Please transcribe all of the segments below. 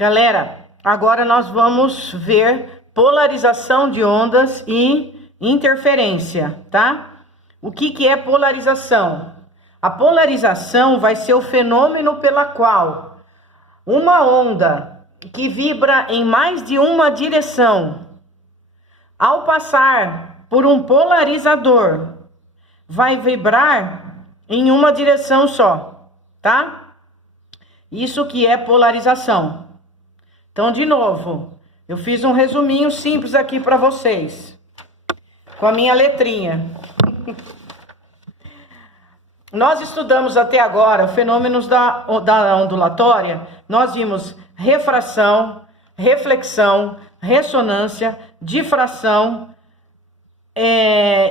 Galera, agora nós vamos ver polarização de ondas e interferência, tá? O que é polarização? A polarização vai ser o fenômeno pela qual uma onda que vibra em mais de uma direção, ao passar por um polarizador, vai vibrar em uma direção só, tá? Isso que é polarização. Então, de novo, eu fiz um resuminho simples aqui para vocês, com a minha letrinha. Nós estudamos até agora fenômenos da ondulatória. Nós vimos refração, reflexão, ressonância, difração,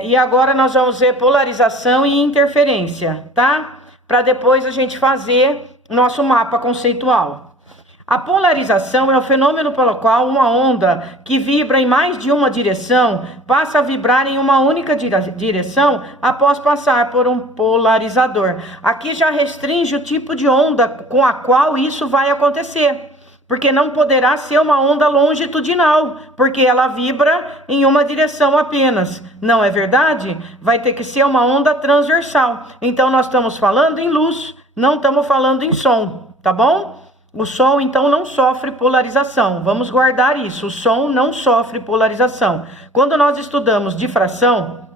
e agora nós vamos ver polarização e interferência, tá? Para depois a gente fazer nosso mapa conceitual. A polarização é o fenômeno pelo qual uma onda que vibra em mais de uma direção passa a vibrar em uma única direção após passar por um polarizador. Aqui já restringe o tipo de onda com a qual isso vai acontecer, porque não poderá ser uma onda longitudinal, porque ela vibra em uma direção apenas. Não é verdade? Vai ter que ser uma onda transversal. Então nós estamos falando em luz, não estamos falando em som, tá bom? O som, então, não sofre polarização. Vamos guardar isso. O som não sofre polarização. Quando nós estudamos difração,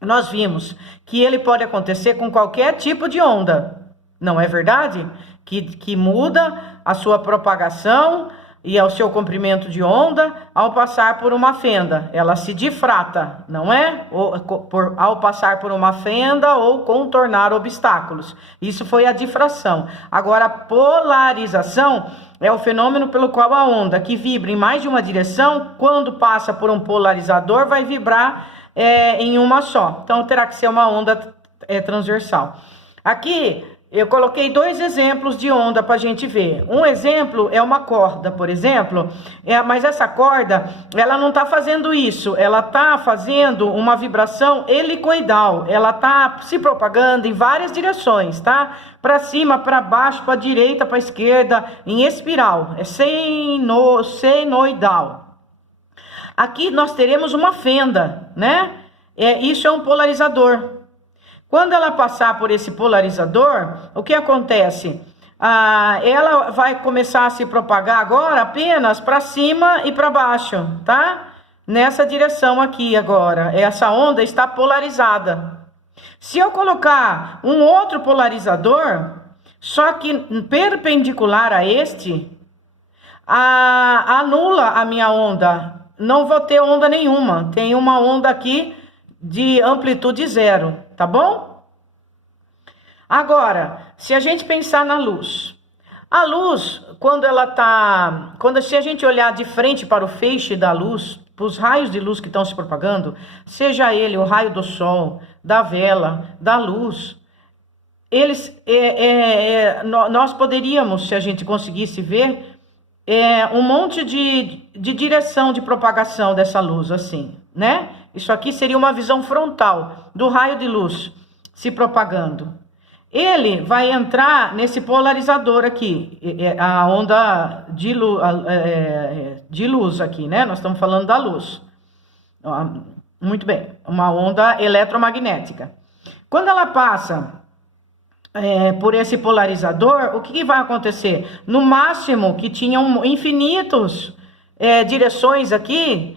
nós vimos que ele pode acontecer com qualquer tipo de onda. Não é verdade? Que muda a sua propagação e o seu comprimento de onda ao passar por uma fenda. Ela se difrata, não é? Ao passar por uma fenda ou contornar obstáculos. Isso foi a difração. Agora, a polarização é o fenômeno pelo qual a onda que vibra em mais de uma direção, quando passa por um polarizador, vai vibrar em uma só. Então, terá que ser uma onda transversal. Aqui eu coloquei dois exemplos de onda para a gente ver. Um exemplo é uma corda, por exemplo, mas essa corda, ela não está fazendo isso, ela está fazendo uma vibração helicoidal, ela está se propagando em várias direções, tá? Para cima, para baixo, para direita, para esquerda, em espiral, é senoidal. Aqui nós teremos uma fenda, né? Isso é um polarizador. Quando ela passar por esse polarizador, o que acontece? Ela vai começar a se propagar agora apenas para cima e para baixo, tá? Nessa direção aqui agora. Essa onda está polarizada. Se eu colocar um outro polarizador, só que perpendicular a este, anula a minha onda. Não vou ter onda nenhuma. Tem uma onda aqui de amplitude zero, tá bom? Agora, se a gente pensar na luz, a luz, se a gente olhar de frente para o feixe da luz, para os raios de luz que estão se propagando, seja ele o raio do sol, da vela, da luz, nós poderíamos, se a gente conseguisse ver, um monte de direção de propagação dessa luz, assim, né? Isso aqui seria uma visão frontal do raio de luz se propagando. Ele vai entrar nesse polarizador aqui, a onda de luz aqui, né? Nós estamos falando da luz. Muito bem, uma onda eletromagnética. Quando ela passa por esse polarizador, o que vai acontecer? No máximo, que tinham infinitos direções aqui,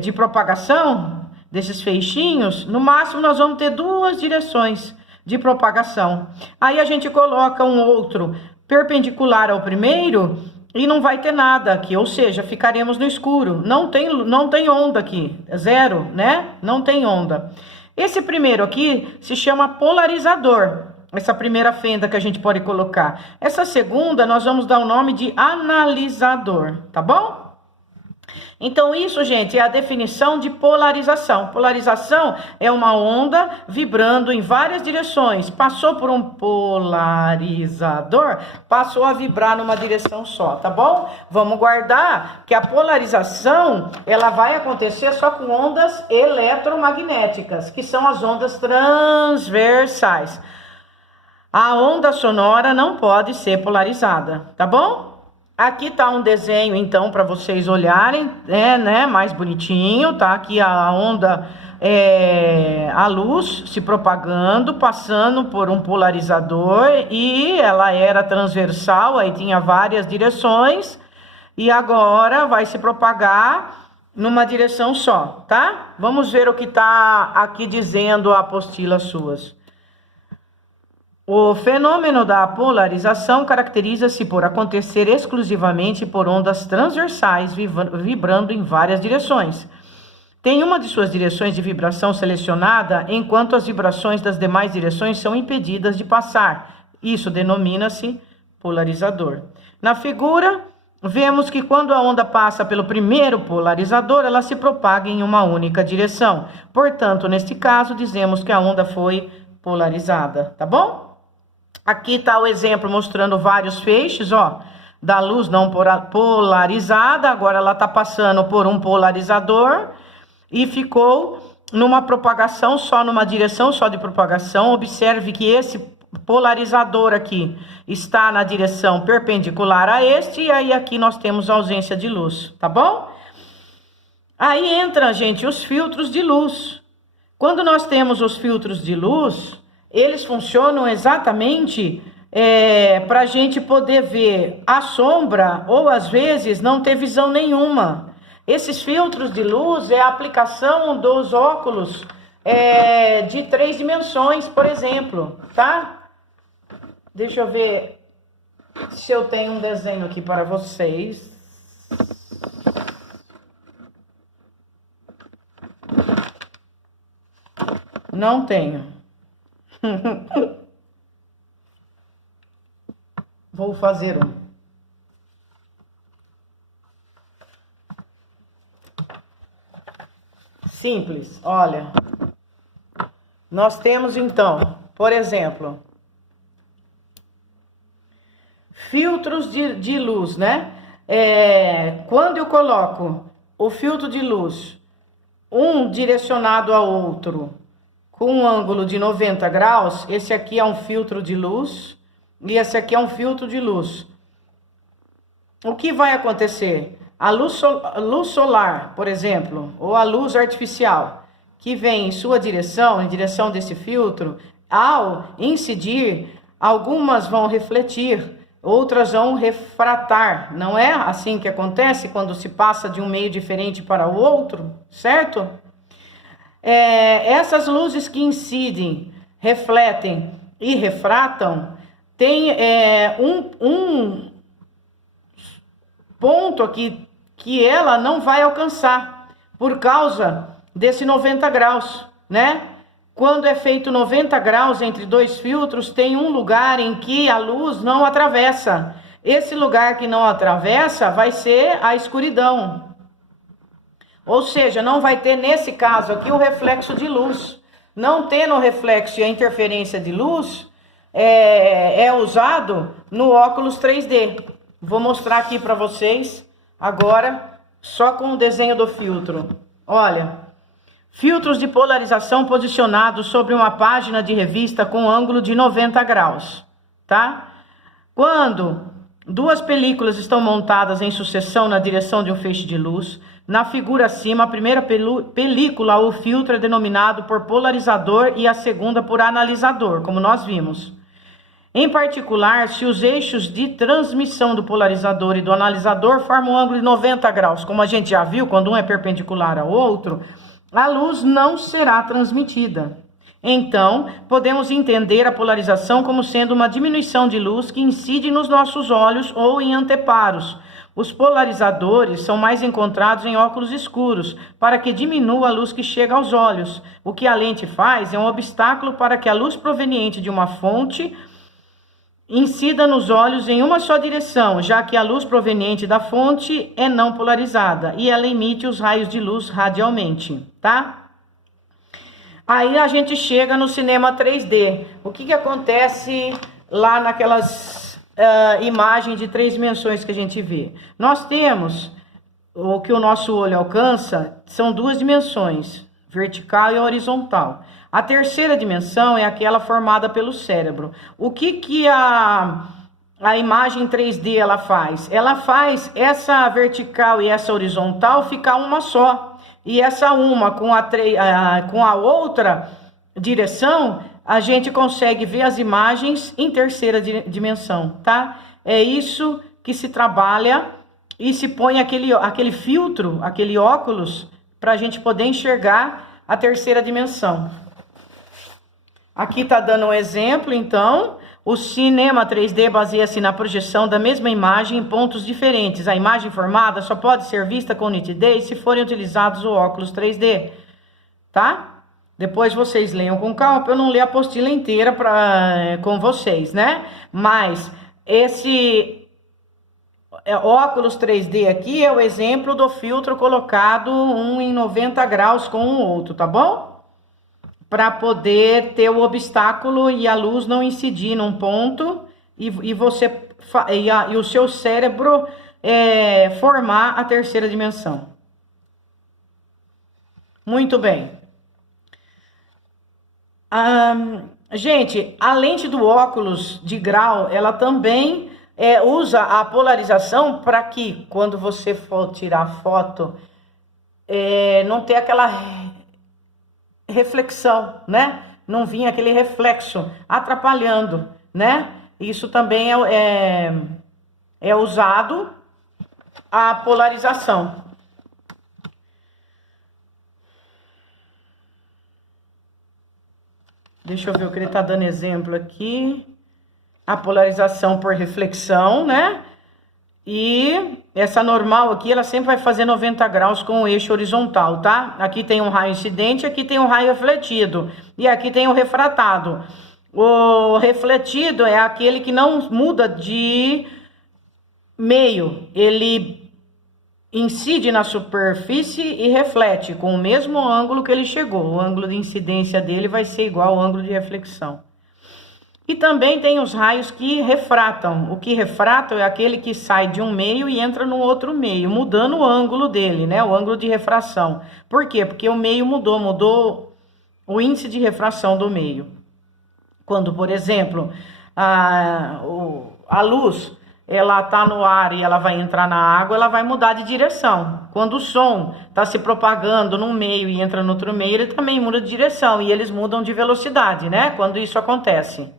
de propagação desses feixinhos, no máximo nós vamos ter duas direções de propagação. Aí a gente coloca um outro perpendicular ao primeiro e não vai ter nada aqui, ou seja, ficaremos no escuro. Não tem onda aqui, zero, né? Não tem onda. Esse primeiro aqui se chama polarizador, essa primeira fenda que a gente pode colocar. Essa segunda nós vamos dar o nome de analisador, tá bom? Então isso, gente, é a definição de polarização. Polarização é uma onda vibrando em várias direções. Passou por um polarizador, passou a vibrar numa direção só, tá bom? Vamos guardar que a polarização, ela vai acontecer só com ondas eletromagnéticas, que são as ondas transversais. A onda sonora não pode ser polarizada, tá bom? Aqui tá um desenho, então, para vocês olharem, né, mais bonitinho, tá? Aqui a onda, a luz se propagando, passando por um polarizador, e ela era transversal, aí tinha várias direções, e agora vai se propagar numa direção só, tá? Vamos ver o que tá aqui dizendo a apostila suas. O fenômeno da polarização caracteriza-se por acontecer exclusivamente por ondas transversais vibrando em várias direções. Tem uma de suas direções de vibração selecionada, enquanto as vibrações das demais direções são impedidas de passar. Isso denomina-se polarizador. Na figura, vemos que quando a onda passa pelo primeiro polarizador, ela se propaga em uma única direção. Portanto, neste caso, dizemos que a onda foi polarizada, tá bom? Aqui está o exemplo mostrando vários feixes, ó, da luz não polarizada. Agora ela está passando por um polarizador e ficou numa propagação só, numa direção só de propagação. Observe que esse polarizador aqui está na direção perpendicular a este, e aí aqui nós temos ausência de luz, tá bom? Aí entra, gente, os filtros de luz. Quando nós temos os filtros de luz, eles funcionam exatamente para a gente poder ver a sombra ou às vezes não ter visão nenhuma. Esses filtros de luz é a aplicação dos óculos de 3 dimensões, por exemplo, tá? Deixa eu ver se eu tenho um desenho aqui para vocês. Não tenho. Vou fazer um. Simples, olha. Nós temos então, por exemplo, filtros de luz, né? Quando eu coloco o filtro de luz, um direcionado ao outro, com um ângulo de 90 graus, esse aqui é um filtro de luz e esse aqui é um filtro de luz. O que vai acontecer? A luz solar, por exemplo, ou a luz artificial, que vem em sua direção, em direção desse filtro, ao incidir, algumas vão refletir, outras vão refratar. Não é assim que acontece quando se passa de um meio diferente para o outro, certo? Essas luzes que incidem, refletem e refratam, tem um ponto aqui que ela não vai alcançar por causa desse 90 graus, né? Quando é feito 90 graus entre dois filtros, tem um lugar em que a luz não atravessa. Esse lugar que não atravessa vai ser a escuridão. Ou seja, não vai ter, nesse caso aqui, o reflexo de luz. Não tendo o reflexo e a interferência de luz, é usado no óculos 3D. Vou mostrar aqui para vocês agora, só com o desenho do filtro. Olha, filtros de polarização posicionados sobre uma página de revista com ângulo de 90 graus, tá? Quando duas películas estão montadas em sucessão na direção de um feixe de luz, na figura acima, a primeira película ou filtro é denominado por polarizador e a segunda por analisador, como nós vimos. Em particular, se os eixos de transmissão do polarizador e do analisador formam um ângulo de 90 graus, como a gente já viu, quando um é perpendicular ao outro, a luz não será transmitida. Então, podemos entender a polarização como sendo uma diminuição de luz que incide nos nossos olhos ou em anteparos. Os polarizadores são mais encontrados em óculos escuros, para que diminua a luz que chega aos olhos. O que a lente faz é um obstáculo para que a luz proveniente de uma fonte incida nos olhos em uma só direção, já que a luz proveniente da fonte é não polarizada e ela emite os raios de luz radialmente, tá? Aí a gente chega no cinema 3D. O que acontece lá naquelas imagens de 3 dimensões que a gente vê? Nós temos o que o nosso olho alcança, são 2 dimensões, vertical e horizontal. A terceira dimensão é aquela formada pelo cérebro. O que a a imagem 3D ela faz? Ela faz essa vertical e essa horizontal ficar uma só. E essa uma com a outra direção, a gente consegue ver as imagens em terceira dimensão, tá? É isso que se trabalha e se põe aquele filtro, aquele óculos, para a gente poder enxergar a terceira dimensão. Aqui tá dando um exemplo, então. O cinema 3D baseia-se na projeção da mesma imagem em pontos diferentes. A imagem formada só pode ser vista com nitidez se forem utilizados o óculos 3D, tá? Depois vocês leiam com calma, para eu não ler a apostila inteira com vocês, né? Mas esse óculos 3D aqui é o exemplo do filtro colocado um em 90 graus com o outro, tá bom? Para poder ter o obstáculo e a luz não incidir num ponto e o seu cérebro formar a terceira dimensão. Muito bem. Gente, a lente do óculos de grau, ela também usa a polarização para que quando você for tirar foto, não ter aquela reflexão, né? Não vinha aquele reflexo atrapalhando, né? Isso também é usado a polarização. Deixa eu ver o que ele tá dando exemplo aqui. A polarização por reflexão, né? E essa normal aqui, ela sempre vai fazer 90 graus com o eixo horizontal, tá? Aqui tem um raio incidente, aqui tem um raio refletido. E aqui tem o refratado. O refletido é aquele que não muda de meio. Ele incide na superfície e reflete com o mesmo ângulo que ele chegou. O ângulo de incidência dele vai ser igual ao ângulo de reflexão. E também tem os raios que refratam. O que refratam é aquele que sai de um meio e entra no outro meio, mudando o ângulo dele, né? O ângulo de refração. Por quê? Porque o meio mudou o índice de refração do meio. Quando, por exemplo, a luz, ela tá no ar e ela vai entrar na água, ela vai mudar de direção. Quando o som está se propagando num meio e entra no outro meio, ele também muda de direção e eles mudam de velocidade, né? Quando isso acontece.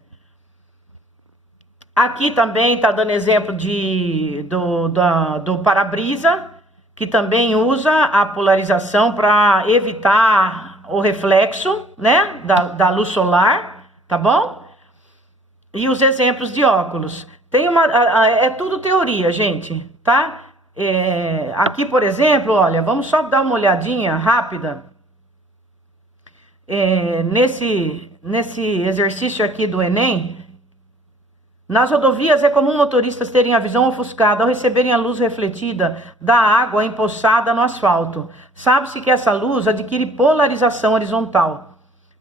Aqui também está dando exemplo do para-brisa, que também usa a polarização para evitar o reflexo, né, da luz solar, tá bom? E os exemplos de óculos. É tudo teoria, gente, tá? Aqui, por exemplo, olha, vamos só dar uma olhadinha rápida nesse exercício aqui do Enem. Nas rodovias é comum motoristas terem a visão ofuscada ao receberem a luz refletida da água empoçada no asfalto. Sabe-se que essa luz adquire polarização horizontal.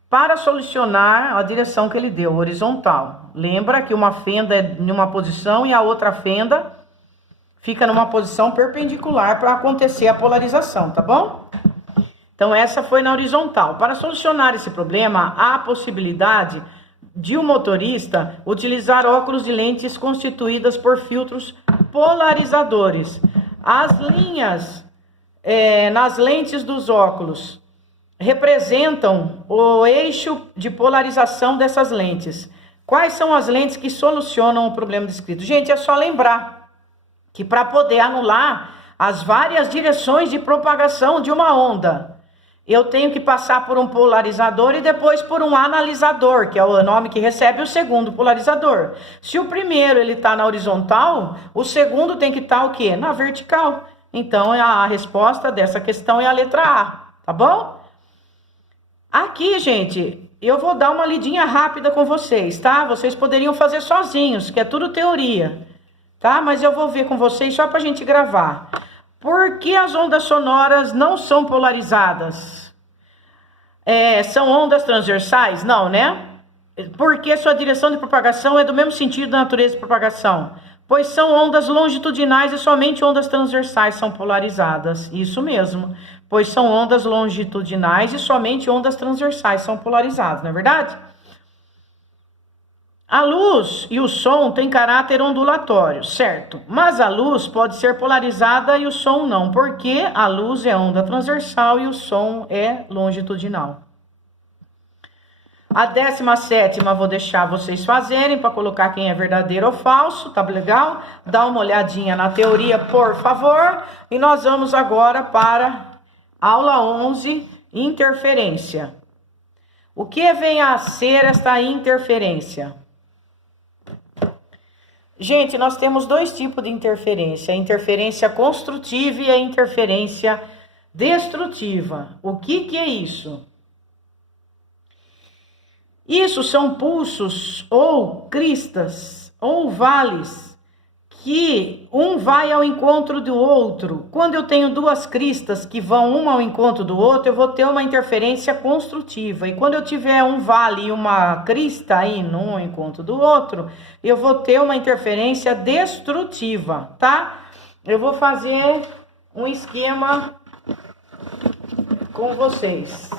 Para solucionar a direção que ele deu, horizontal. Lembra que uma fenda é em uma posição e a outra fenda fica numa posição perpendicular para acontecer a polarização, tá bom? Então essa foi na horizontal. Para solucionar esse problema, há a possibilidade de um motorista utilizar óculos de lentes constituídas por filtros polarizadores. As linhas nas lentes dos óculos representam o eixo de polarização dessas lentes. Quais são as lentes que solucionam o problema descrito? Gente, é só lembrar que para poder anular as várias direções de propagação de uma onda, eu tenho que passar por um polarizador e depois por um analisador, que é o nome que recebe o segundo polarizador. Se o primeiro ele está na horizontal, o segundo tem que estar o quê? Na vertical. Então, a resposta dessa questão é a letra A, tá bom? Aqui, gente, eu vou dar uma lidinha rápida com vocês, tá? Vocês poderiam fazer sozinhos, que é tudo teoria, tá? Mas eu vou ver com vocês só para a gente gravar. Por que as ondas sonoras não são polarizadas? São ondas transversais? Não, né? Porque sua direção de propagação é do mesmo sentido da natureza de propagação. Pois são ondas longitudinais e somente ondas transversais são polarizadas. Isso mesmo. Pois são ondas longitudinais e somente ondas transversais são polarizadas, não é verdade? A luz e o som têm caráter ondulatório, certo? Mas a luz pode ser polarizada e o som não, porque a luz é onda transversal e o som é longitudinal. A 17ª vou deixar vocês fazerem para colocar quem é verdadeiro ou falso, tá legal? Dá uma olhadinha na teoria, por favor. E nós vamos agora para aula 11, interferência. O que vem a ser esta interferência? Gente, nós temos dois tipos de interferência, a interferência construtiva e a interferência destrutiva. O que é isso? Isso são pulsos ou cristas ou vales que um vai ao encontro do outro. Quando eu tenho duas cristas que vão uma ao encontro do outro, eu vou ter uma interferência construtiva. E quando eu tiver um vale e uma crista aí num ao encontro do outro, eu vou ter uma interferência destrutiva, tá? Eu vou fazer um esquema com vocês.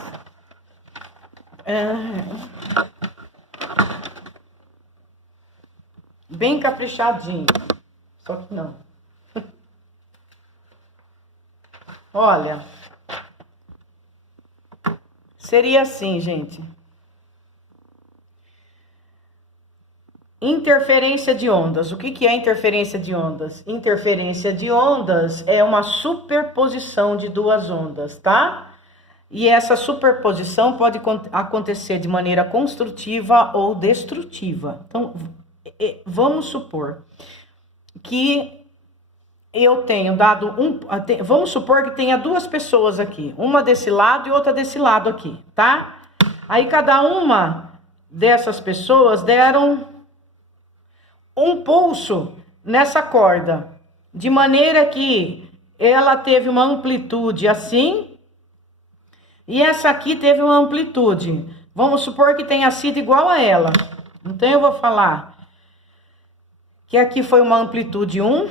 Bem caprichadinho. Só que não. Olha. Seria assim, gente. Interferência de ondas. O que é interferência de ondas? Interferência de ondas é uma superposição de duas ondas, tá? E essa superposição pode acontecer de maneira construtiva ou destrutiva. Então, vamos supor que eu tenho dado vamos supor que tenha duas pessoas aqui, uma desse lado e outra desse lado aqui, tá? Aí cada uma dessas pessoas deram um pulso nessa corda, de maneira que ela teve uma amplitude assim, e essa aqui teve uma amplitude. Vamos supor que tenha sido igual a ela. Então eu vou falar que aqui foi uma amplitude 1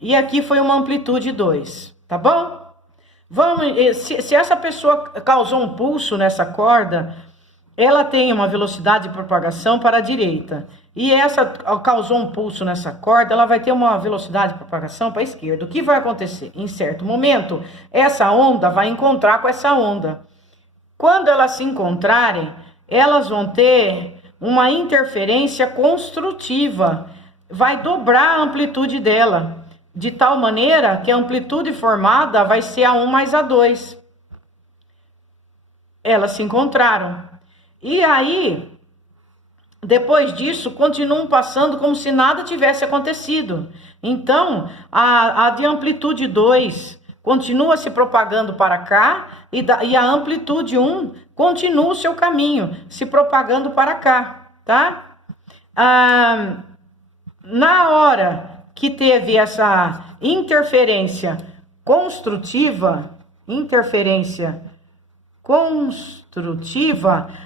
e aqui foi uma amplitude 2, tá bom? Se essa pessoa causou um pulso nessa corda, ela tem uma velocidade de propagação para a direita. E essa causou um pulso nessa corda, ela vai ter uma velocidade de propagação para a esquerda. O que vai acontecer? Em certo momento, essa onda vai encontrar com essa onda. Quando elas se encontrarem, elas vão ter uma interferência construtiva. Vai dobrar a amplitude dela, de tal maneira que a amplitude formada vai ser a 1 mais a 2. Elas se encontraram. E aí, depois disso, continuam passando como se nada tivesse acontecido. Então, a de amplitude 2 continua se propagando para cá e a amplitude 1 continua o seu caminho, se propagando para cá, tá? Na hora que teve essa interferência construtiva,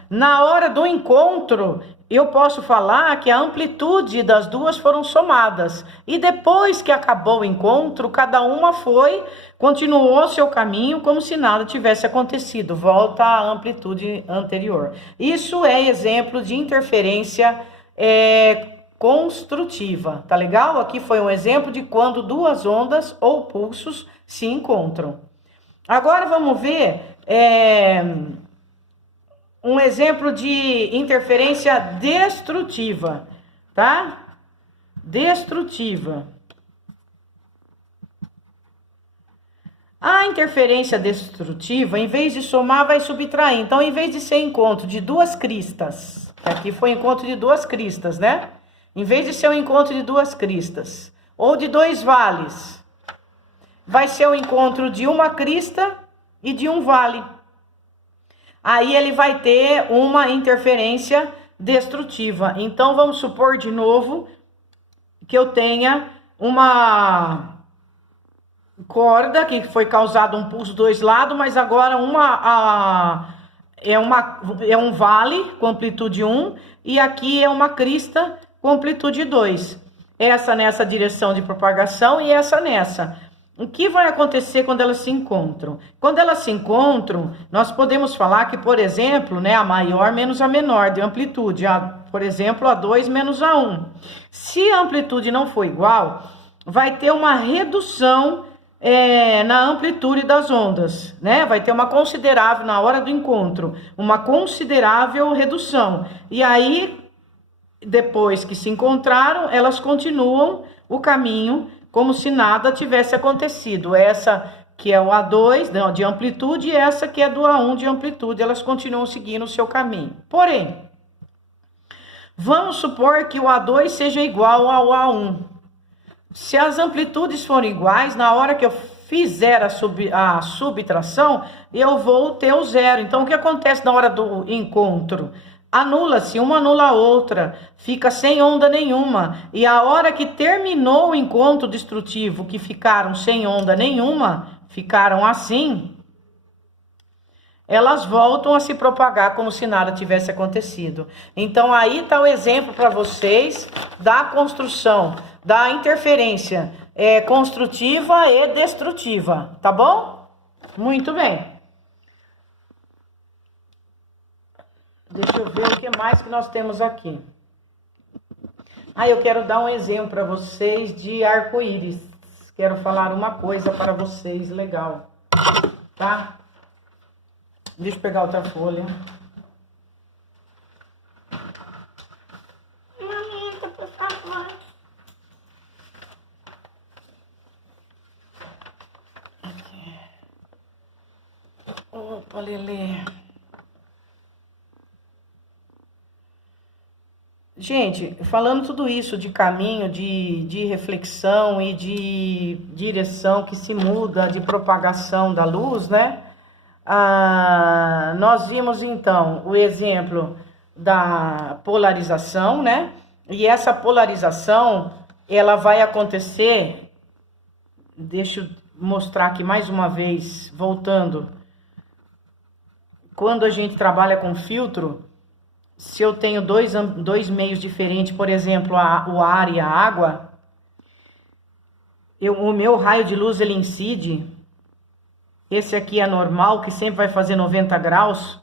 na hora do encontro, eu posso falar que a amplitude das duas foram somadas. E depois que acabou o encontro, cada uma continuou seu caminho como se nada tivesse acontecido. Volta à amplitude anterior. Isso é exemplo de interferência construtiva, tá legal? Aqui foi um exemplo de quando duas ondas ou pulsos se encontram. Agora vamos ver um exemplo de interferência destrutiva, tá? Destrutiva. A interferência destrutiva, em vez de somar, vai subtrair. Então, em vez de ser encontro de duas cristas, aqui foi encontro de duas cristas, né? Em vez de ser um encontro de duas cristas, ou de dois vales, vai ser o encontro de uma crista e de um vale. Aí ele vai ter uma interferência destrutiva. Então, vamos supor de novo que eu tenha uma corda que foi causado um pulso dos dois lados, mas agora é um vale com amplitude 1 e aqui é uma crista com amplitude 2. Essa nessa direção de propagação e essa nessa. O que vai acontecer quando elas se encontram? Quando elas se encontram, nós podemos falar que, por exemplo, né, a maior menos a menor de amplitude, por exemplo, a 2 menos a 1. Se a amplitude não for igual, vai ter uma redução na amplitude das ondas, né? Vai ter uma considerável, na hora do encontro, uma considerável redução. E aí, depois que se encontraram, elas continuam o caminho como se nada tivesse acontecido. Essa que é o A2 de amplitude e essa que é do A1 de amplitude, elas continuam seguindo o seu caminho. Porém, vamos supor que o A2 seja igual ao A1. Se as amplitudes forem iguais, na hora que eu fizer a subtração, eu vou ter o zero. Então, o que acontece na hora do encontro? Anula-se, uma anula a outra, fica sem onda nenhuma. E a hora que terminou o encontro destrutivo, que ficaram sem onda nenhuma, ficaram assim, elas voltam a se propagar como se nada tivesse acontecido. Então, aí está o exemplo para vocês da construção, da interferência construtiva e destrutiva, tá bom? Muito bem. Deixa eu ver o que mais que nós temos aqui. Eu quero dar um exemplo para vocês de arco-íris. Quero falar uma coisa para vocês legal, tá? Deixa eu pegar outra folha. Mamita, por favor. Aqui. Opa, Lelê. Gente, falando tudo isso de caminho, de reflexão e de direção que se muda, de propagação da luz, né? Nós vimos então o exemplo da polarização, né? E essa polarização, ela vai acontecer, deixa eu mostrar aqui mais uma vez, voltando. Quando a gente trabalha com filtro, se eu tenho dois meios diferentes, por exemplo, o ar e a água, o meu raio de luz ele incide. Esse aqui é normal, que sempre vai fazer 90 graus.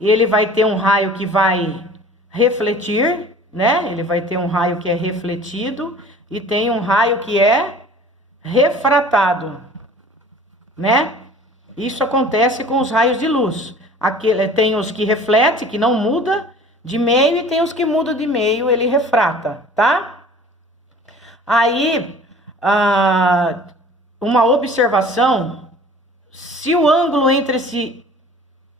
Ele vai ter um raio que vai refletir, né? Ele vai ter um raio que é refletido e tem um raio que é refratado, né? Isso acontece com os raios de luz. Tem os que reflete, que não muda de meio, e tem os que mudam de meio, ele refrata, tá? Aí, uma observação, se o ângulo entre esse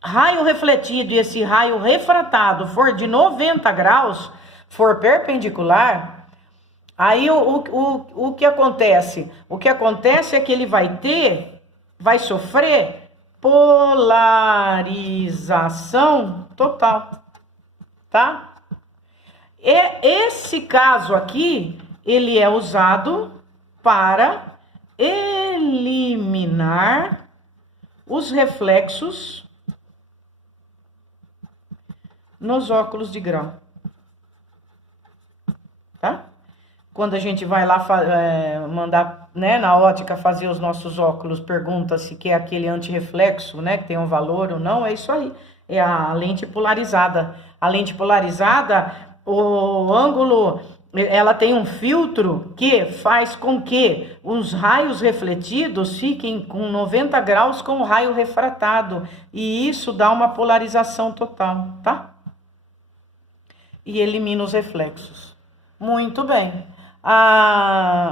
raio refletido e esse raio refratado for de 90 graus, for perpendicular, aí o que acontece? O que acontece é que ele vai sofrer polarização total, tá? Esse caso aqui, ele é usado para eliminar os reflexos nos óculos de grau, tá? Quando a gente vai lá mandar, né, na ótica fazer os nossos óculos, pergunta se quer aquele antirreflexo, né, que tem um valor ou não, é isso aí. É a lente polarizada. A lente polarizada, o ângulo, ela tem um filtro que faz com que os raios refletidos fiquem com 90 graus com o raio refratado. E isso dá uma polarização total, tá? E elimina os reflexos. Muito bem.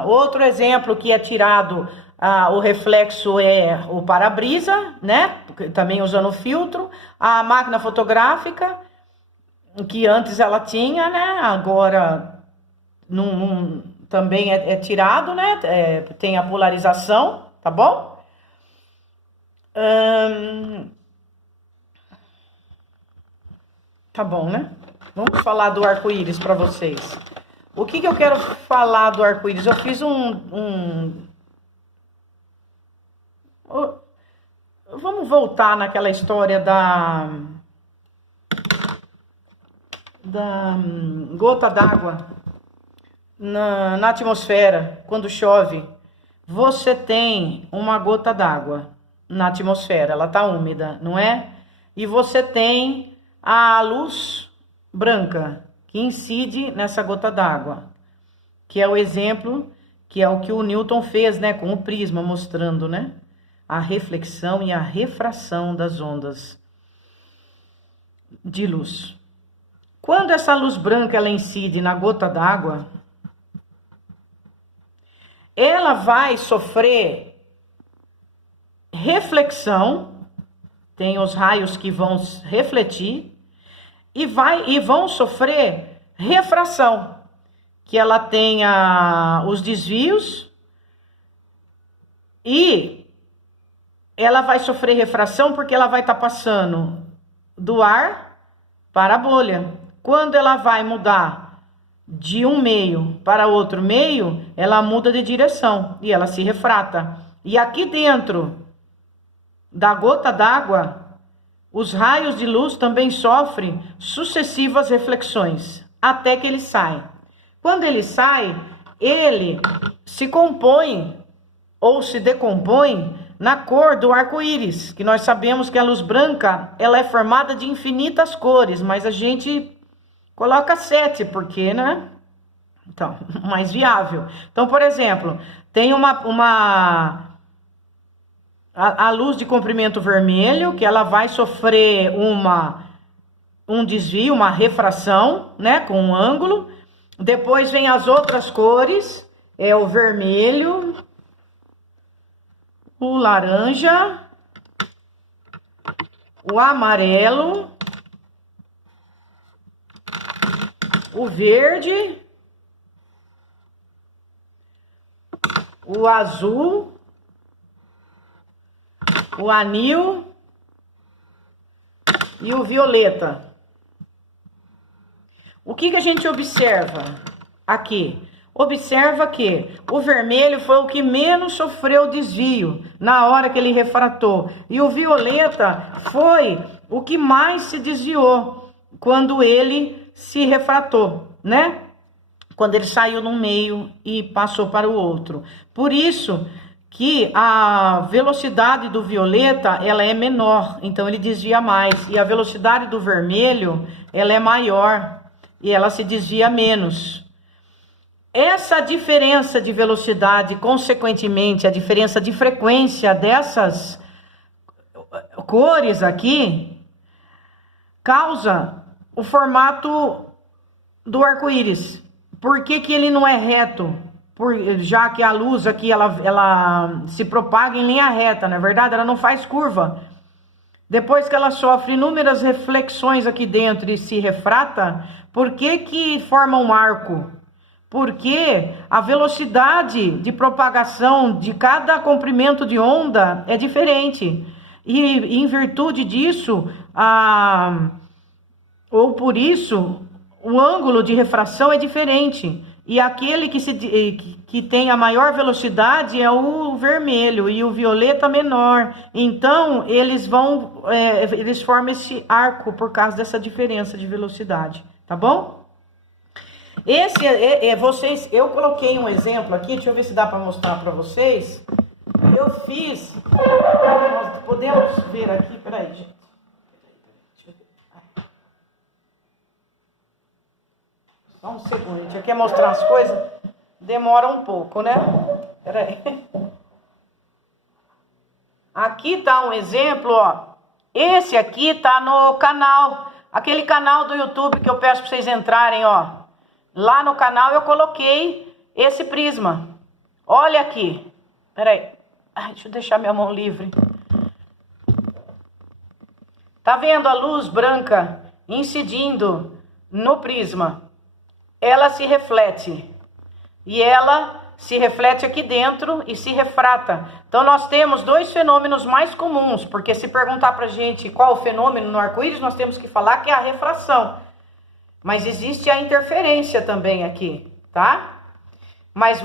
Outro exemplo que é tirado, o reflexo é o para-brisa, né? Também usando filtro. A máquina fotográfica, que antes ela tinha, né? Agora também é tirado, né? Tem a polarização, tá bom? Tá bom, né? Vamos falar do arco-íris para vocês. O que eu quero falar do arco-íris? Eu fiz Vamos voltar naquela história da gota d'água na atmosfera, quando chove. você tem uma gota d'água na atmosfera, ela está úmida, não é? E você tem a luz branca que incide nessa gota d'água, que é o exemplo, que é o que o Newton fez, né, com o prisma, mostrando, né, a reflexão e a refração das ondas de luz. Quando essa luz branca ela incide na gota d'água, ela vai sofrer reflexão, tem os raios que vão refletir, e vão sofrer refração, que ela tenha os desvios, e ela vai sofrer refração porque ela vai estar passando do ar para a bolha. Quando ela vai mudar de um meio para outro meio, ela muda de direção e ela se refrata. E aqui dentro da gota d'água, os raios de luz também sofrem sucessivas reflexões, até que ele sai. Quando ele sai, ele se compõe ou se decompõe na cor do arco-íris, que nós sabemos que a luz branca ela é formada de infinitas cores, mas a gente coloca 7, porque, né? Então, mais viável. Então, por exemplo, tem a luz de comprimento vermelho, que ela vai sofrer um desvio, uma refração, né, com um ângulo. Depois vem as outras cores, é o vermelho, o laranja, o amarelo, o verde, o azul, o anil e o violeta. O que a gente observa aqui? Observa que o vermelho foi o que menos sofreu desvio na hora que ele refratou. E o violeta foi o que mais se desviou quando ele se refratou, né? Quando ele saiu no meio e passou para o outro. Por isso que a velocidade do violeta ela é menor, então ele desvia mais. E a velocidade do vermelho ela é maior e ela se desvia menos. Essa diferença de velocidade, consequentemente, a diferença de frequência dessas cores aqui, causa o formato do arco-íris. Por que ele não é reto? Já que a luz aqui, ela se propaga em linha reta, na verdade, ela não faz curva. Depois que ela sofre inúmeras reflexões aqui dentro e se refrata, por que forma um arco? Porque a velocidade de propagação de cada comprimento de onda é diferente. E em virtude disso, ou por isso, o ângulo de refração é diferente. E aquele que tem a maior velocidade é o vermelho e o violeta menor. Então, eles formam esse arco por causa dessa diferença de velocidade, tá bom? Esse eu coloquei um exemplo aqui, deixa eu ver se dá para mostrar para vocês. Eu fiz, podemos ver aqui, peraí, gente. Só um segundo, a gente quer mostrar as coisas, demora um pouco, né? Peraí. Aqui tá um exemplo, ó. Esse aqui tá no canal, aquele canal do YouTube que eu peço para vocês entrarem, ó. Lá no canal eu coloquei esse prisma. Olha aqui. Peraí. Ai, deixa eu deixar minha mão livre. Tá vendo a luz branca incidindo no prisma? Ela se reflete. E ela se reflete aqui dentro e se refrata. Então nós temos dois fenômenos mais comuns. Porque se perguntar pra gente qual o fenômeno no arco-íris, nós temos que falar que é a refração. Mas existe a interferência também aqui, tá? Mas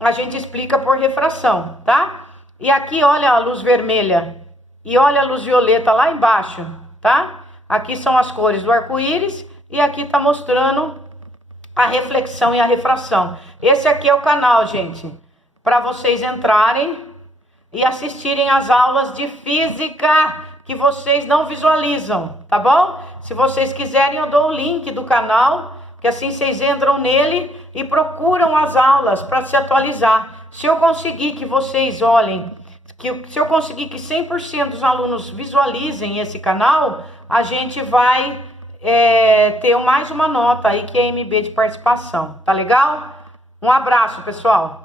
a gente explica por refração, tá? E aqui olha a luz vermelha e olha a luz violeta lá embaixo, tá? Aqui são as cores do arco-íris e aqui tá mostrando a reflexão e a refração. Esse aqui é o canal, gente. para vocês entrarem e assistirem às aulas de física que vocês não visualizam, tá bom? Se vocês quiserem, eu dou o link do canal, que assim vocês entram nele e procuram as aulas para se atualizar. Se eu conseguir que vocês olhem, se eu conseguir que 100% dos alunos visualizem esse canal, a gente vai ter mais uma nota aí que é MB de participação, tá legal? Um abraço, pessoal!